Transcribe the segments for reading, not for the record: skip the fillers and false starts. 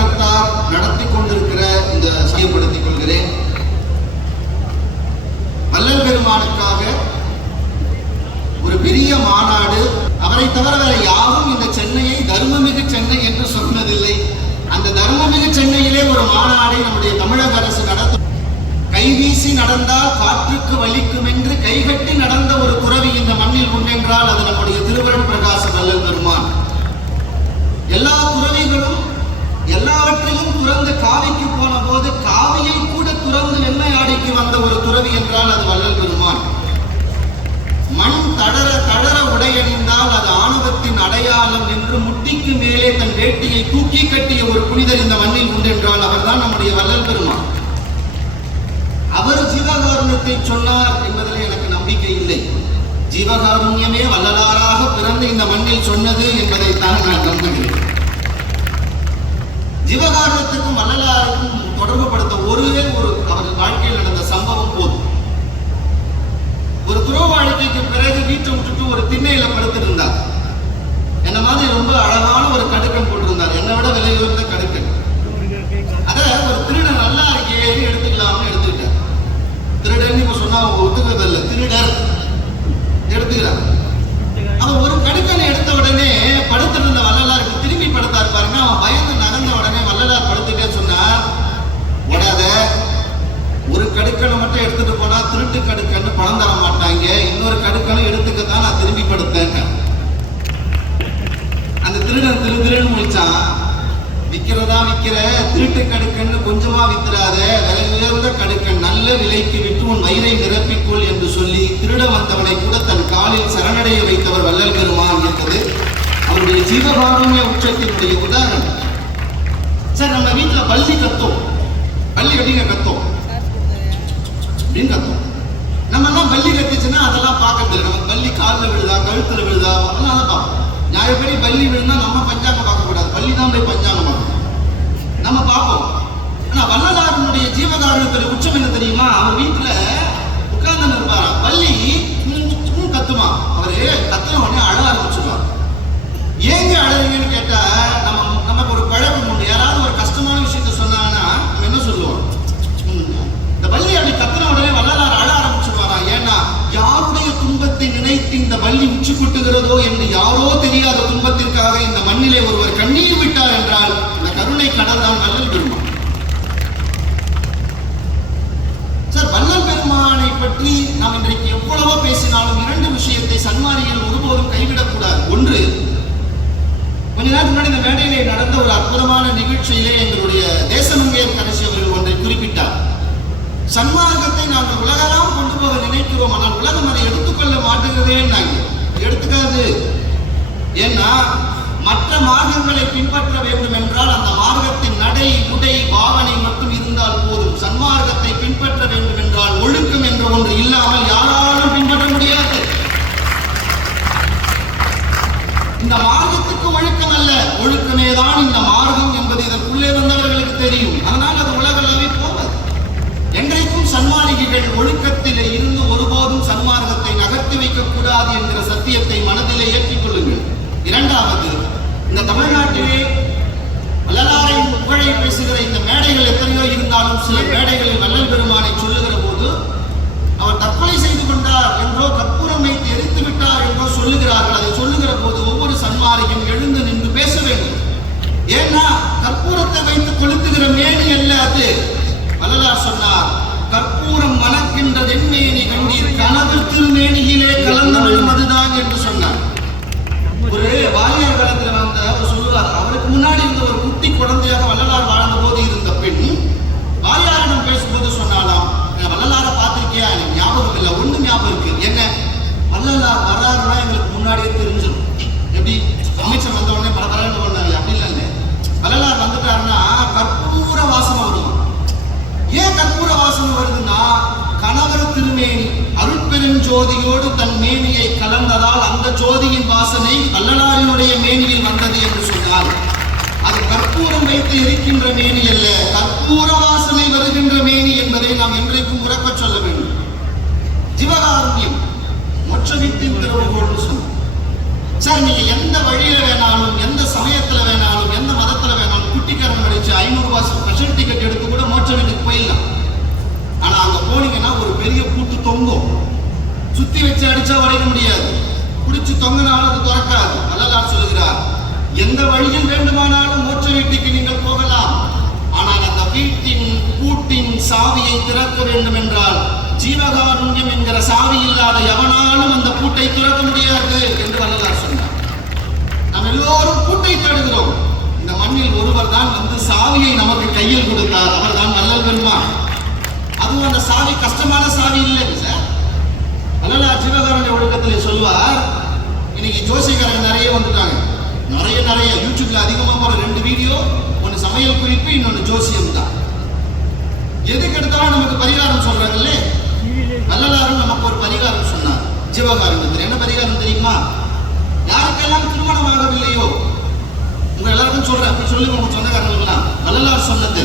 நிறுவனத்தார் நடத்தி கொண்டிருக்கிற இந்த செயல்படுத்திக் கொள்கிறேன். வள்ளல் பெருமானுக்காக ஒரு பெரிய மாநாடு. அவரை தவிர வேற யாரும் இந்த சென்னையை தர்மமிகு சென்னை என்று சொன்னதில்லை. அந்த தர்மமிகு சென்னையிலே ஒரு மாநாடை நம்முடைய தமிழக அரசு நடத்தும். கைவீசி நடந்தால் காற்றுக்கு வலிக்கும் என்று கைகட்டி நடந்த ஒரு துறவி இந்த மண்ணில் உண்டென்றால் அது நம்முடைய திருவருட் பிரகாச வள்ளல் பெருமான். எல்லா துறவிகளும் எல்லாவற்றையும் துறந்து காவிக்கு போன போது காவியை கூட துறந்து வெள்ளை ஆடைக்கு வந்த ஒரு துறவி என்றால் அது வள்ளல் பெருமான். மண் தளர தளர உடையணிந்தால் அது ஆணவத்தின் அடையாளம் என்று முட்டிக்கு மேலே தன் வேட்டியை தூக்கி கட்டிய ஒரு புனிதர் இந்த மண்ணில் உண்டென்றால் அவர்தான் நம்முடைய வள்ளல் பெருமான். அவர் ஜீவகாருண்யத்தை சொன்னார் என்பதில் எனக்கு நம்பிக்கை இல்லை. ஜீவகாருண்யமே வள்ளலாராக பிறந்து இந்த மண்ணில் சொன்னது என்பதைத்தான் நான் நம்புகிறேன். ஜீவகாருண்யத்துக்கும் வள்ளலாருக்கும் தொடர்பு படுத்த ஒருவே ஒரு அவர் வாழ்க்கையில் நடந்த சம்பவம் போதும். ஒரு துறவு வாழ்க்கைக்கு பிறகு வீட்டை விட்டுட்டு ஒரு திண்ணையில படுத்திருந்தார். என்ன மாதிரி ரொம்ப அழகான ஒரு கடுக்கன் போட்டிருந்தார், என்னை விட விலை உயர்ந்த கடுக்கன். அத ஒரு திருடன் நல்லா இருக்கே எடுத்துக்கலாம்னு எடுத்துக்கிட்டார். திருடன் இப்ப சொன்னா ஒத்துக்கிறது இல்லை, திருடர் எடுத்துக்கிறார். அவன் ஒரு கடுக்கனை எடுத்த உடனே படுத்திருந்த வள்ளலாருக்கு திரும்பி படுத்தார் பாருங்க. அவன் பயந்து நகர்ந்த உடனே வள்ளலார் படுத்துட்டே சொன்னார், ஓடாத, ஒரு கடுக்கனை மட்டும் எடுத்துட்டு போனா திருட்டு கடுக்கன்னு பணம் தர மாட்டாங்க, இன்னொரு கடுக்கனை எடுத்துக்கத்தான் நான் திரும்பி படுத்தேன். அந்த திருடன் திருன்னு முடிச்சான், விக்கிறதா விக்கிற, திருட்டு கடுக்கன்னு கொஞ்சமா வித்துறாத, விலை உயர்ந்த கடுக்கன் நல்ல விலைக்கு விட்டு உன் வயிறை நிரப்பிக்கொள் என்று சொல்லி திருட வந்தவனை கூட தன் காலில் சரணடைய வைத்தவர் வள்ளல் பெருமான் என்பது அவருடைய ஜீவகாருண்ய உச்சத்தினுடைய உதாரணம். சார், நம்ம வீட்டுல பள்ளி கத்தோம், பள்ளி எப்படிங்க கத்தோம் அப்படின்னு கத்தோம். நம்ம எல்லாம் பள்ளி கத்துச்சுன்னா அதெல்லாம் பார்க்கறது இல்லை. நம்ம பள்ளி காலில் விழுதா கழுத்துல விழுதா அதெல்லாம் அதை பார்ப்போம். நியாயப்படி பள்ளி விழுந்தா நம்ம பஞ்சாங்கம் பார்க்கக்கூடாது, பள்ளி தான் போய் பஞ்சாங்கம் பார்க்கணும், நம்ம பார்ப்போம். ஆனா வள்ளலாருடைய ஜீவகாருண்யத்துல உச்சம் என்ன தெரியுமா? அவர் வீட்டுல உட்கார்ந்து இருப்பாரா, பள்ளி கத்துமா, அவரு கத்துன உடனே அழ ஆரம்பிச்சுடுவார். ஏங்க அழறீங்கன்னு கேட்டா நமக்கு ஒரு பழக்கம் உண்டு. யாராவது ஒரு கஷ்டமான விஷயத்த சொன்னாங்கன்னா நம்ம என்ன சொல்லுவோம், இந்த பள்ளி அப்படி கத்துன உடனே வள்ளலார் அழ ஆரம்பிச்சுடுவாரா. ஏன்னா யாருடைய துன்பத்தை நினைத்து இந்த பள்ளி உச்சி கொட்டுகிறதோ என்று யாரோ தெரியாத துன்பத்திற்காக இந்த மண்ணிலே ஒருவர் கண்ணீர் விட்டார் என்றால் இந்த கருணை கடல் தான் வள்ளல் பெருமான். சார், வள்ளல் பெருமானை பற்றி நாம் இன்றைக்கு எவ்வளவோ பேசினாலும் இரண்டு விஷயத்தை சன்மாரியில் ஒருபோதும் கைவிடக்கூடாது. ஒன்று, கொஞ்ச நேரம் முன்னாடி இந்த மேடையிலே நடந்த ஒரு அற்புதமான நிகழ்ச்சியிலே எங்களுடைய தேசமங்கையர் கடைசி அவர்கள் ஒன்றை குறிப்பிட்டார். சன்மார்க்கத்தை நாங்கள் உலகெல்லாம் கொண்டு போக நினைக்கிறோம், ஆனால் உலகம் அதை எடுத்துக்கொள்ள மாட்டேங்கிறதே. நாங்கள் எடுத்துக்காது. ஏன்னா மற்ற மார்க்கங்களை பின்பற்ற வேண்டும் என்றால் அந்த மார்க்கத்தின் நடை உடை பாவனை மட்டும் இருந்தால் போதும். சன்மார்க்கத்தை பின்பற்ற வேண்டும் என்றால் ஒழுக்கம் என்ற ஒன்று இல்லாமல் யாராலும் பின்பற்ற முடியாது. இந்த மார்க்கத்துக்கு ஒழுக்கம் அல்ல, ஒழுக்கமே தான் இந்த மார்க்கம் என்பது இதற்குள்ளே வந்தவர்களுக்கு தெரியும். அதனால் அது உலகளவே போவது. என்றைக்கும் சன்மார்க்கிகள் ஒழுக்கத்திலே இருந்து ஒருபோதும் சன்மார்க்கத்தை நகர்த்தி வைக்கக்கூடாது என்கிற சத்தியத்தை மனதிலே ஏற்றிக் கொள்ளுங்கள். இரண்டாவது, இந்த தமிழ்நாட்டிலே வள்ளலாரை புகழை பேசுகிற இந்த மேடைகள் எத்தனையோ இருந்தாலும் சில மேடைகளில் வள்ளல் பெருமானை சொல்லுகிற போது அவர் தற்கொலை செய்து கொண்டார் என்றோ கற்பூரம் வைத்து எரித்து விட்டார் என்றோ சொல்லுகிறார்கள். அதை சொல்லுகிற போது ஒவ்வொரு சன்மாரியும் எழுந்து நின்று பேச வேண்டும். ஏன்னா கற்பூரத்தை வைத்து கொளுத்துகிற மேனி அல்ல அது. வள்ளலார் சொன்னார், கற்பூரம் மணக்கின்ற தென்மேனி கண்டீர், கனவு திருமேனியிலே கலந்து விழுவதுதான் என்று சொன்னார். ஒரு வாலியார் காலத்தில் வந்த அவர் சொல்லுவார், அவருக்கு முன்னாடி இருந்த ஒரு குட்டி குழந்தையாக வள்ளலார் வாழ்ந்த போது இருந்த பெண் வாலியாரிடம் பேசும்போது சொன்னாலாம், வள்ளலாரை பார்த்திருக்கியா? எனக்கு ஞாபகம் இல்லை. ஒண்ணு ஞாபகம் இருக்கு. என்ன, வள்ளலார் வர்றாருன்னா எங்களுக்கு முன்னாடியே தெரிஞ்சிடும். எப்படி அமைச்சர் வந்த உடனே பல பலன்னு பண்ணாங்க, அப்படி இல்லை. வள்ளலார் வந்துட்டாருன்னா கற்பூர வாசனை வரும். ஏன் கற்பூர வாசனை வருதுன்னா, கணவர் திருமேனி அருட்பெருஞ்சோதியோடு தன் மேனியை கலந்ததால் அந்த ஜோதியின் வாசனை வள்ளலாரினுடைய மேனியில் வந்தது என்று சொன்னார். அது கற்பூரம் வைத்து எரிக்கின்ற மேனி அல்ல, கற்பூர வாசனை வருகின்ற மேனி என்பதை நாம் என்றைக்கும் உறக்க சொல்ல வேண்டும். ஜீவகாருண்யம் மோட்சவித்தின் திறவுகோல்னு சொன்னார். சார், நீங்க எந்த வழியில வேணாலும், எந்த சமயத்துல வேணாலும், எந்த மதத்துல வேணாலும் குட்டிக்காரன் கிடைச்சு 500 ரூபாய் ஸ்பெஷல் டிக்கெட் எடுத்து கூட மோட்ச வீட்டுக்கு போயிடலாம். ஆனா அங்க போனீங்கன்னா ஒரு பெரிய பூட்டு தொங்கும். சுத்தி வச்சு அடிச்சா உடைக்க முடியாது. பிடிச்சு தொங்கினாலும் அது திறக்காது. வள்ளலார் சொல்கிறார், எந்த வழியில் வேண்டுமானாலும் மோட்ச வீட்டுக்கு நீங்கள் போகலாம். ஆனால் அந்த வீட்டின் பூட்டின் சாவியை திறக்க வேண்டும் என்றால் ஜீவகாருண்யம் என்கிற சாவி இல்லாத எவனாலும் அந்த பூட்டை திறக்க முடியாது என்று வள்ளலார் சொன்னார். நாம் எல்லோரும் பூட்டை தேடுகிறோம். இந்த மண்ணில் ஒருவர் தான் வந்து சாவியை நமக்கு கையில் கொடுத்தார். அவர் தான் வள்ளல் பெருமான். அதுவும் அந்த சாவி கஷ்டமான சாவி இல்லை சார். வள்ளலார் ஜீவகாருண்ய ஒழுக்கத்திலே சொல்வார், இன்னைக்கு ஜோசியக்காரங்க நிறைய வந்துட்டாங்க. நிறைய யூடியூப்ல அதிகமா போற 2 வீடியோ, ஒன்னு சமையல் குறிப்பு, இன்னொன்னு ஜோசியம் தான். எதுக்கு எடுத்தாலும் நமக்கு பரிகாரம் சொல்றாங்கல்ல. வள்ளலாரும் நமக்கு ஒரு பரிகாரம் சொன்னார். ஜீவகாருண்யத்தில் என்ன பரிகாரம் தெரியுமா? யாருக்கெல்லாம் திருமணம் ஆகவில்லையோ, உங்க எல்லாருக்கும் சொல்றேன், அப்படி சொல்லி உங்க சொந்தக்காரங்களுக்கெல்லாம் வள்ளலார் சொன்னது,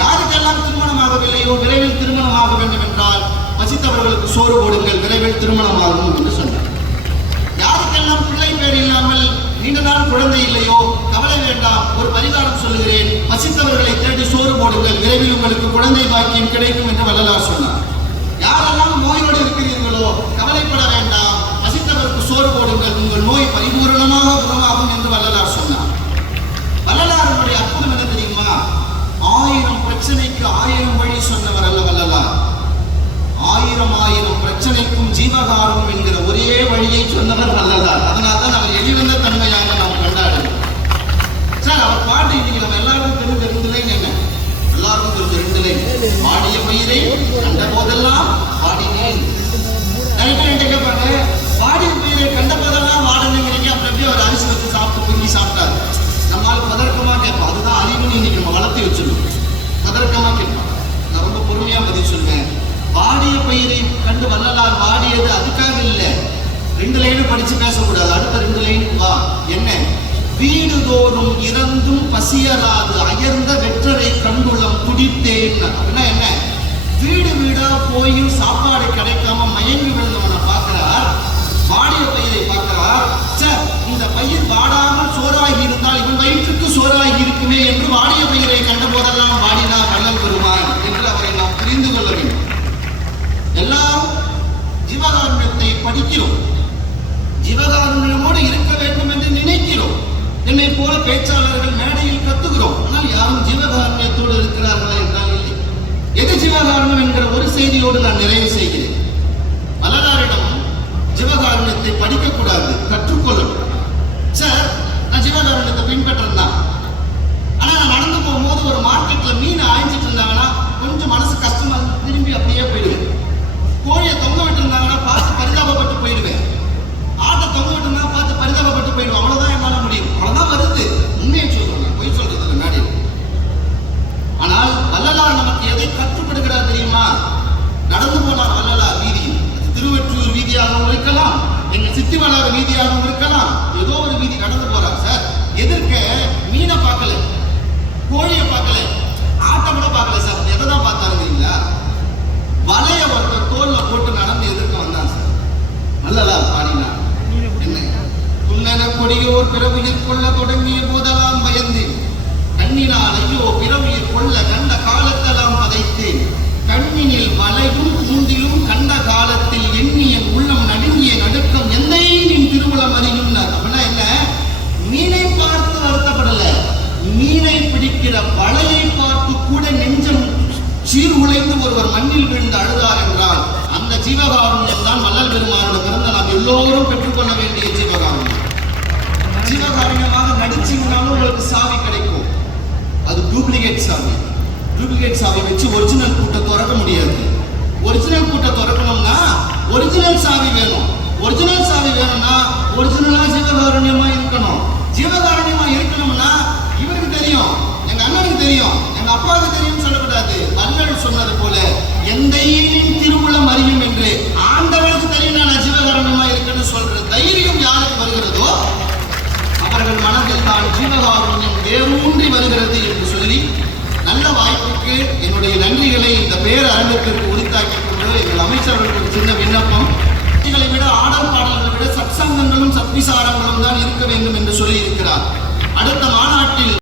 யாருக்கெல்லாம் திருமணம் ஆகவில்லையோ விரைவில் திருமணம் ஆக வேண்டும் என்றால் பசித்தவர்களுக்கு சோறு போடுங்கள், விரைவில் திருமணம் ஆகும் என்று சொன்னார். யாருக்கெல்லாம் பிள்ளை பேர் இல்லாமல் நீண்ட நாள் குழந்தை இல்லையோ கவலை வேண்டாம், ஒரு பரிகாரம் சொல்லுகிறேன், பசித்தவர்களை தேடி சோறு போடுங்கள், விரைவில் உங்களுக்கு குழந்தை பாக்கியம் கிடைக்கும் என்று வள்ளலார் சொன்னார். யாரெல்லாம் நோயோடு இருக்கிறீர்களோ கவலைப்பட வேண்டாம், பசித்தவருக்கு சோறு போடுங்கள், உங்கள் நோய் பரிபூரணமாக குணமாகும் என்று வள்ளலார் சொன்னார். வள்ளலாருடைய அற்புதம் என்ன தெரியுமா? 1000 பிரச்சனைக்கு 1000 வழி சொன்னவர் அல்ல வள்ளலார். 1000 பிரச்சனைக்கும் ஜீவகாரம் என்கிற ஒரே வழியை சொன்னவர் வள்ளலார். அதனால்தான் அவர் எளிவந்த தன்மையாக நாம் கொண்டாடுகிறோம். சார், அவர் பாட்டு இன்னைக்கு நம்ம எல்லாருக்கும் தெரிஞ்ச 2 லைன் என்ன? எல்லாருக்கும் தெரிஞ்ச 2 லைன். பாடிய பயிரை கண்ட போதெல்லாம் பாடினேன். நிறைய பேர் கேட்பாங்க, பாடிய பயிரை கண்ட போதெல்லாம் வாடினீங்க, அப்புறம் எப்படி அவர் அரிசி வச்சு சாப்பிட்டு பொங்கி சாப்பிட்டாரு. நம்மளால பதர்க்கமா கேட்போம். அதுதான் அறிவுன்னு இன்னைக்கு நம்ம வளர்த்தி வச்சிருக்கோம். பதர்க்கமா கேட்போம். நான் ரொம்ப பொறுமையா பதில் சொல்வேன். பாடிய பயிரை கண்டு வள்ளலார் பாடியது அதுக்காக இல்லை. 2 லைனும் படிச்சு பேசக்கூடாது. அடுத்த 2 லைனுக்கு வா. என்ன? வீடுதோறும் இறந்தும் பசியராது அயர்ந்த வெற்றரை கண்டுள்ளம் துடித்தேன். அப்படின்னா என்ன? வீடு வீடா போயும் சாப்பாடு கிடைக்காம மயங்கி விழுந்தவனை பார்க்கிறார். பாடிய பயிரை பார்க்கிறார். இந்த பயிர் வாடாமல் சோறாகி இருந்தால் இவன் வயிற்றுக்கு சோறாகி இருக்குமே என்று வாடிய பயிரை கண்ட போதெல்லாம் வாடினார் வள்ளல் பெருமான் என்று அவரை நாம் புரிந்து கொள்ள வேண்டும். எல்லாரும் ஜீவகாருண்யத்தை படிக்கிறோம், ஜீவகாருண்யமோடு இருக்க வேண்டும் என்று நினைக்கிறோம். என்னை போல பேச்சாளர்கள் மேடையில் கத்துகிறோம். ஆனால் யாரும் ஜீவகாருண்யத்தோடு இருக்கிறார்களா என்றால் இல்லை. எது ஜீவகாருண்யம் என்கிற ஒரு செய்தியோடு நான் நிறைவு செய்கிறேன். வள்ளலாரிடம் ஜீவகாருண்யத்தை படிக்கக்கூடாது, கற்றுக்கொள்ளணும். சார், நான் ஜீவகாருண்யத்தை பின்பற்றேன் தான். ஆனா நான் நடந்து போகும்போது ஒரு மார்க்கெட்ல மீன் ஆயிச்சிட்டு இருந்தாங்கன்னா கொஞ்சம் மனசு கஷ்டமா திரும்பி அப்படியே போயிடுவேன். கோழியை தொங்க விட்டு இருந்தாங்கன்னா பார்த்து பரிதாபப்பட்டு போயிடுவேன். ஆட்டை தொங்க விட்டு இருந்தா பார்த்து பரிதாபப்பட்டு போயிடுவேன். அவ்வளவுதான் என்னால முடியும். அவ்வளவுதான் வருது. உண்மையை சொல்றேன், பொய் சொல்றது நாடி. ஆனால் வள்ளலார் நமக்கு எதை கற்றுப்படுகிறார் தெரியுமா? நடந்து போனார் வள்ளலார் வீதியில். திருவொற்றியூர் வீதியாகவும் இருக்கலாம், எங்க சித்திவளாக வீதியாகவும் இருக்கலாம். ஏதோ ஒரு வீதி நடந்து போறார். சார், எதிர்க்க மீனை பார்க்கல, கோழியை பார்க்கல, ஆட்டை கூட பார்க்கல. சார், எதை தான் பார்த்தாருங்களா? வலைய ஒருத்தர் தோல்ல போட்டு நடந்து எதிர்க்க வந்தான். சார், வள்ளலார் பாடினார். என்ன? துண்ணன கொடியோர் பிறவியில் கொள்ள தொடங்கிய போதெல்லாம் பயந்தேன், கண்ணினால் ஐயோ பிறவியில் கொள்ள கண்ட காலத்தெல்லாம் பதைத்தேன், கண்ணினில் மலையும் தூண்டிலும் கண்ட காலத்தில் எண்ணிய உள்ளம் நடுங்கிய நடுக்கம் எந்தை நின் திருவுளம் அறியும். அப்படின்னா என்ன? மீனை பார்த்து வருத்தப்படல, மீனை பிடிக்கிற வலையை பார்த்து கூட நெஞ்சம் சீர் உழைந்து ஒருவர் மண்ணில் விழுந்து அழுதார் என்றால் அந்த ஜீவகாருண்யம் தான் வள்ளல் பெருமானோட பிறந்த நாம் எல்லோரும் பெற்றுக்கொள்ள வேண்டிய ஜீவகாருண்யம். ஜீவகாருண்யமாக நடிச்சீங்கன்னாலும் உங்களுக்கு சாவி கிடைக்கும். அது டூப்ளிகேட் சாவி. டூப்ளிகேட் சாவி வச்சு ஒரிஜினல் பூட்டை திறக்க முடியாது. ஒரிஜினல் பூட்டை திறக்கணும்னா ஒரிஜினல் சாவி வேணும். ஒரிஜினல் சாவி வேணும்னா ஒரிஜினலா ஜீவகாருண்யமா இருக்கணும். ஜீவகாருண்யமா இருக்கணும்னா இவருக்கு தெரியும், எங்க அண்ணனுக்கு தெரியும், எங்க அப்பாவுக்கு தெரியும் சொல்லக்கூடாது. வள்ளல் சொன்னது போல எந்தையின் திருவுளம் அறியும் என்று ஆண்டவனுக்கு தெரியும் நான் ஜீவகாருண்யமா இருக்குன்னு சொல்ற தைரியம் யாருக்கு வருகிறதோ அவர்கள் மனதில் தான் ஜீவகாருண்யம் வேரூன்றி வருகிறது என்று சொல்லி நல்ல வாய்ப்புக்கு என்னுடைய நன்றிகளை இந்த பேரரங்கத்திற்கு உரித்தாக்கிக் கொண்டு எங்கள் அமைச்சர்களுக்கு சின்ன விண்ணப்பம், இதை விட ஆடல் பாடல்களை விட சத்சங்கங்களும் சத்விசாரங்களும் தான் இருக்க வேண்டும் என்று சொல்லி இருக்கிறார். அடுத்த மாநாட்டில்